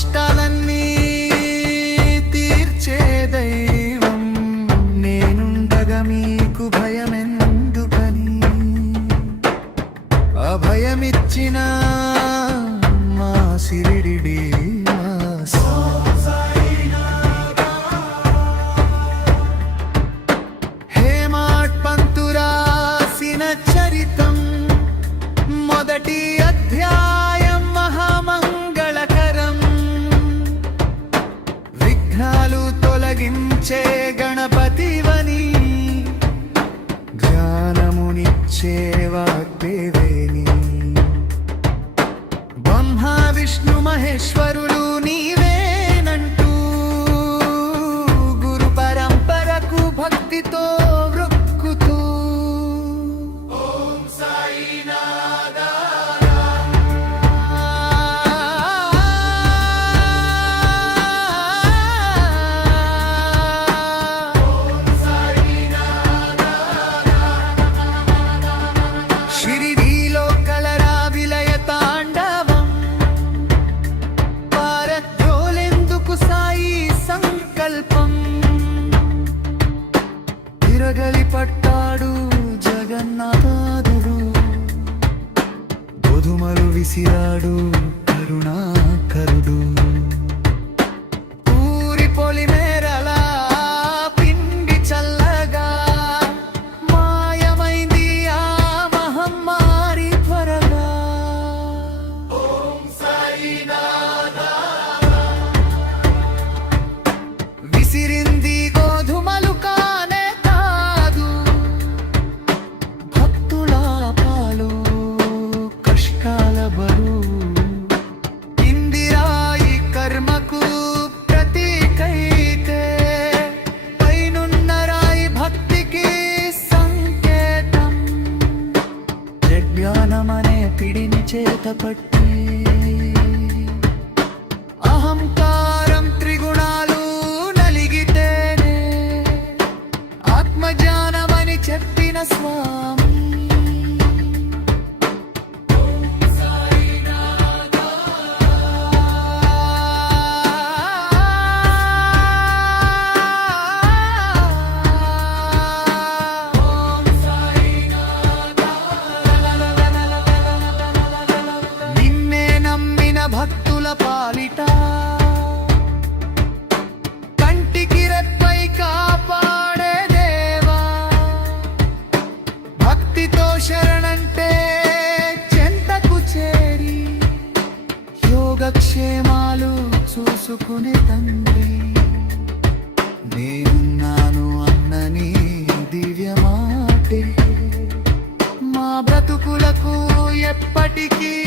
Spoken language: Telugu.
కష్టాలన్నీ తీర్చే దైవం నేనుండగా మీకు భయమెందుకని అభయమిచ్చిన మా సిరిడి చరితం మొదటి అధ్యాయం మహామంగళకరం విఘ్నాలు తొలగించే గణపతివని జ్ఞానమునిచ్చే వాగ్దేవేని బ్రహ్మ విష్ణు మహేశ్వరులు నీవేనంటూ గురు పరంపరకు భక్తితో తిరగలి పట్టాడు జగన్నాథుడు గోధుమలు విసిరాడు కరుణాకరుడు ఊరి పొలి మేరలా పిండి చల్లగా మాయమైంది ఆ మహమ్మారి త్వరగా ఓం సాయినాథ విసిరింది గోధుమలు జ్ఞానమనే పిడిని చేతపట్టి అహంకారం త్రిగుణాలు నలిగితేనే ఆత్మజ్ఞానమని చెప్పిన స్వామి భక్తుల పాలిట కంటికి రెప్పై కాపాడే దేవా భక్తితో శరణంటే చెంతకు చేరి యోగక్షేమాలు చూసుకునే తండ్రి నేనున్నాను అన్నని దివ్యమాటే మా బ్రతుకులకు ఎప్పటికీ